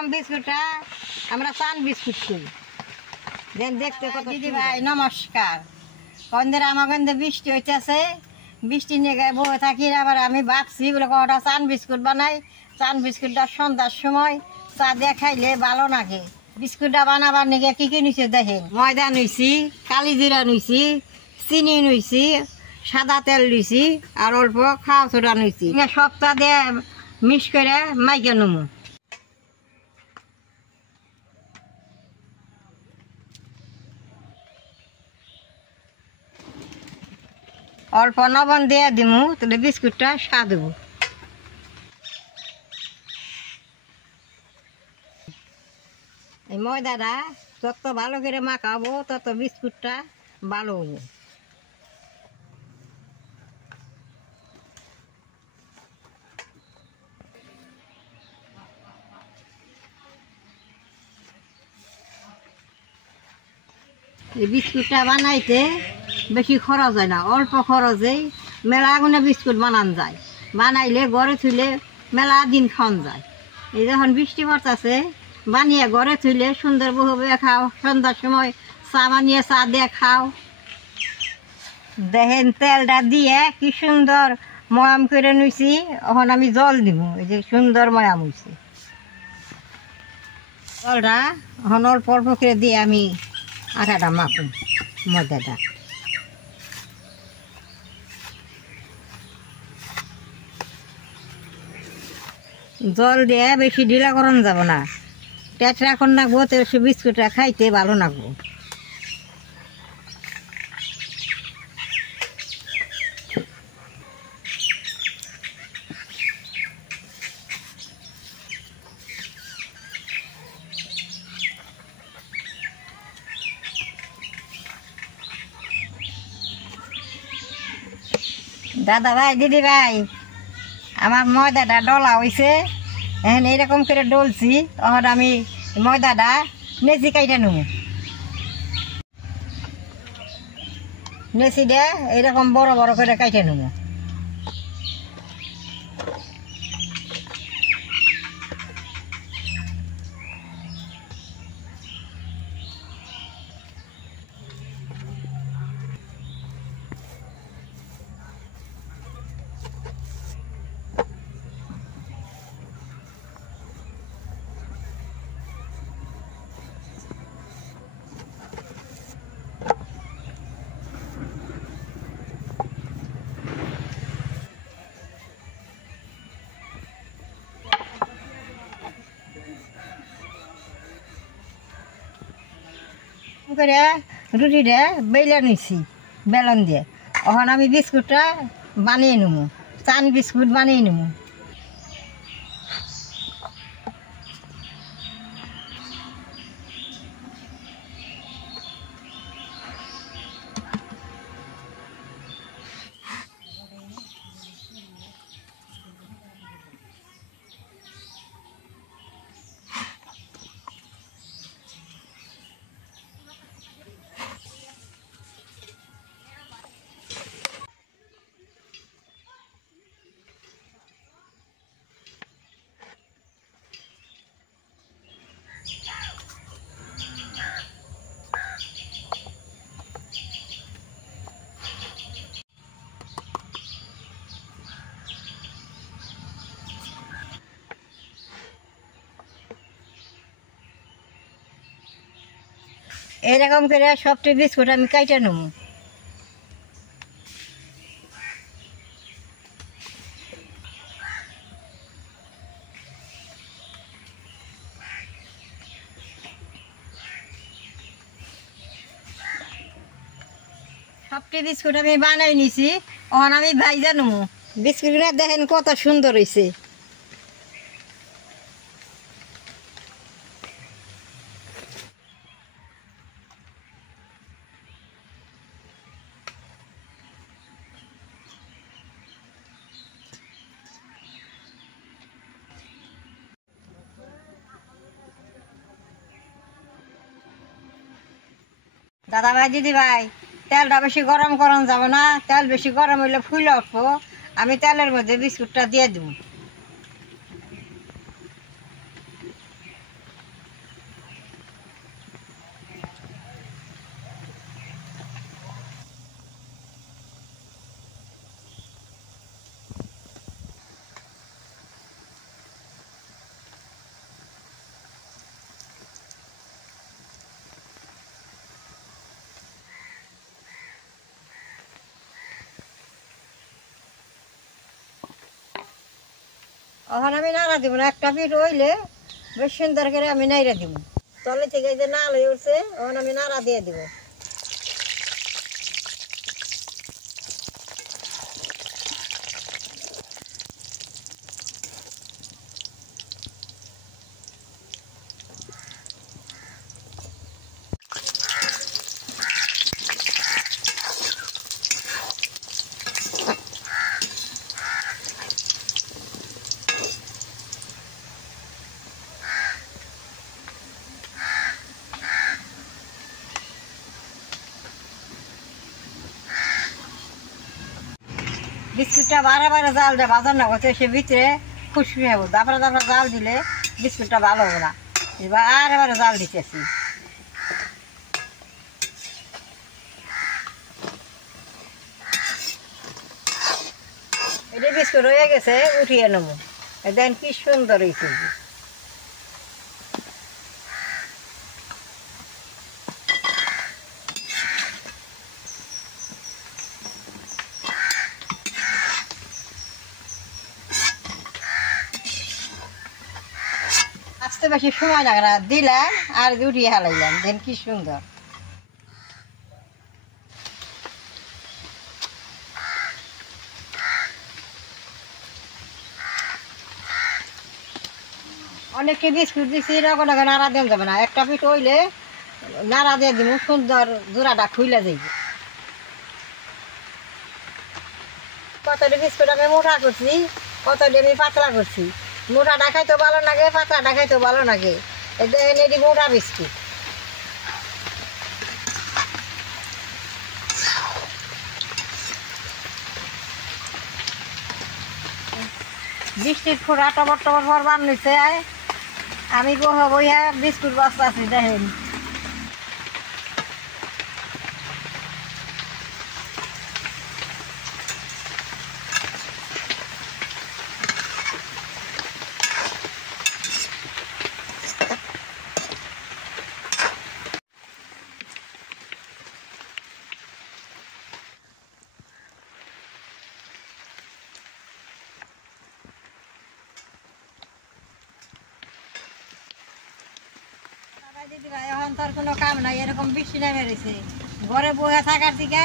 এরকম বিস্কুটটা আমরা চান বিস্কুট করি। দেখতে কত দিদি ভাই নমস্কার। কন্দের আমার গন্ধে বৃষ্টি হইতেছে, বৃষ্টি নিয়ে গায়ে বসে থাকি। আবার আমি ভাবছি বলে কটা চান বিস্কুট বানাই। চান বিস্কুটটা সন্ধ্যার সময় চা দিয়ে খাইলে ভালো লাগে। বিস্কুটটা বানাবার নিয়ে কি কি নিছে দেখেন, ময়দা নিছি, কালি জিরা নিছি, চিনি নিছি, সাদা তেল নিছি আর অল্প খাওয়া সোডা নিছি। সপ্তাহ দিয়ে মিক্স করে মাইকে নেবো। অল্প লবণ দিয়ে দিমু, তাহলে বিস্কুটটা স্বাদ দেবো। এই ময়দাটা যত ভালো করে মাখাবো তত বিস্কুটটা ভালো হবো। এই বিস্কুটটা বানাইতে বেশি খরচ হয় না, অল্প খরচেই মেলা আগুনে বিস্কুট বানান যায়। বানাইলে ঘরে থুইলে মেলা দিন খাওয়ান যায়। এই যখন বৃষ্টি পড়তেছে বানিয়ে ঘরে থুইলে সুন্দরভাবে খাও। সন্ধ্যার সময় চা বানিয়ে চা দিয়ে খাও। দেখেন তেলটা দিয়ে কি সুন্দর ময়াম করে নিছি। এখন আমি জল দিব, এই যে সুন্দর ময়াম হয়েছে জলটা। এখন অল্প অল্প করে দিয়ে আমি আটাটা মাখুন, ময়দাটা। জল দিয়ে বেশি ঢিলা করান যাব না, পেট রাখন রাখবো তো সে বিস্কুটটা খাইতে ভালো লাগবো। দাদা ভাই দিদি ভাই, আমার ময়দাটা ডলা হয়েছে। এখন এইরকম করে ডলছি, তখন আমি ময়দাটা নেচি কাইটা নেব। নেচি দিয়ে এইরকম বড় বড় করে কাইটা নেব। করে রুটিটা বেলে নিছি বেলন দিয়ে। এখন আমি বিস্কুটটা বানিয়ে নেব, চান বিস্কুট বানিয়ে নেব। এরকম করে সবটি বিস্কুট আমি কাইটা নেব। সবটি বিস্কুট আমি বানাই নিছি, এখন আমি ভাইজা নেব। বিস্কুটগুলো দেখেন কত সুন্দর হয়েছে। দাদা ভাই দিদি ভাই, তেলটা বেশি গরম করান যাবে না, তেল বেশি গরম হইলে ফুলে উঠবো। আমি তেলের মধ্যে বিস্কুটটা দিয়ে দেব। এখন আমি নাড়া দিব না, একটা পিঠ হইলে বেশ সুন্দর করে আমি নাইড়া দিব। তলে থেকে এই যে নাল হয়ে উঠছে, এখন আমি নাড়া দিয়ে দিব। বিস্কুটটা বারে বারে জাল দিয়ে বাজার না করছে, সে ভিতরে খুশবু হবো। তারপরে জাল দিলে বিস্কুটটা ভালো হবে না। এবার বারে জাল দিতেছি। এটা বিস্কুট হয়ে গেছে, উঠিয়ে নেবো। দেখেন কি সুন্দর হয়েছে। আস্তে বেশি সময় লাগে না, দিলাম আর উঠিয়ে হালাইলাম। দেখেন কি সুন্দর। অনেককে বিস্কুট দিচ্ছি, এরকম নাড়া দেন যাবে না। একটা পিঠ হইলে নাড়া দিয়ে দিব, সুন্দর জোড়াটা খুইলে যাইবে। কতটি বিস্কুট আমি মোটা করছি, কতটি আমি পাতলা করছি। মোটাটা খাইতেও ভালো লাগে, পাতলাটা খাইতেও ভালো লাগে। দেখেন এটি মোটা বিস্কুট। বৃষ্টির ফোড়া টবর টবর পর বানিয়েছে, আমি বইয়া বিস্কুট বস্তা আছি। দেখেন দিদিভাই, এখন তোর কোনো কাম নাই, এরকম বৃষ্টি নেমে রয়েছে। ঘরে বসে থাকার থেকে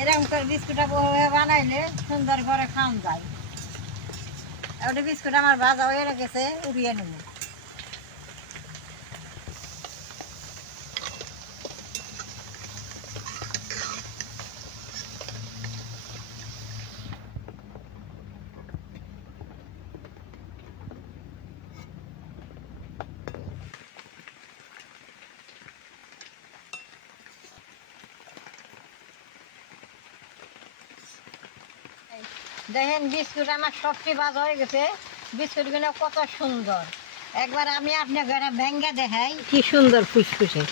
এরকম করে বিস্কুটটা বসে বানাইলে সুন্দর ঘরে খাওয়া যায়। ওটা বিস্কুট আমার ভাজা হয়ে গেছে, উড়িয়ে নেব। দেখেন বিস্কুট আমার সবচেয়ে ভাজা হয়ে গেছে। বিস্কুটগুলো কত সুন্দর। একবার আমি আপনার ঘরে ভেঙ্গে দেখাই কি সুন্দর ফুসফুসে।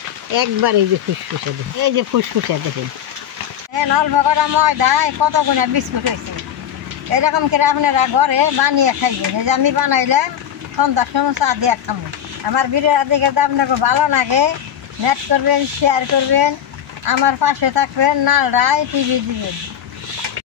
একবার এই যে ফুসফুসে, এই যে ফুসফুসে দেখেন। অল্প করা ময়দায় কত গুণে বিস্কুট হয়েছে। এরকম করে আপনারা ঘরে বানিয়ে খাইবেন। এই যে আমি বানাইলাম, সন্ধ্যার সময় চা দিয়ে খাবো। আমার ভিডিও দেখে আপনাকে ভালো লাগে, নেট করবেন, শেয়ার করবেন, আমার পাশে থাকবেন, নালরাই টিভি দিবেন।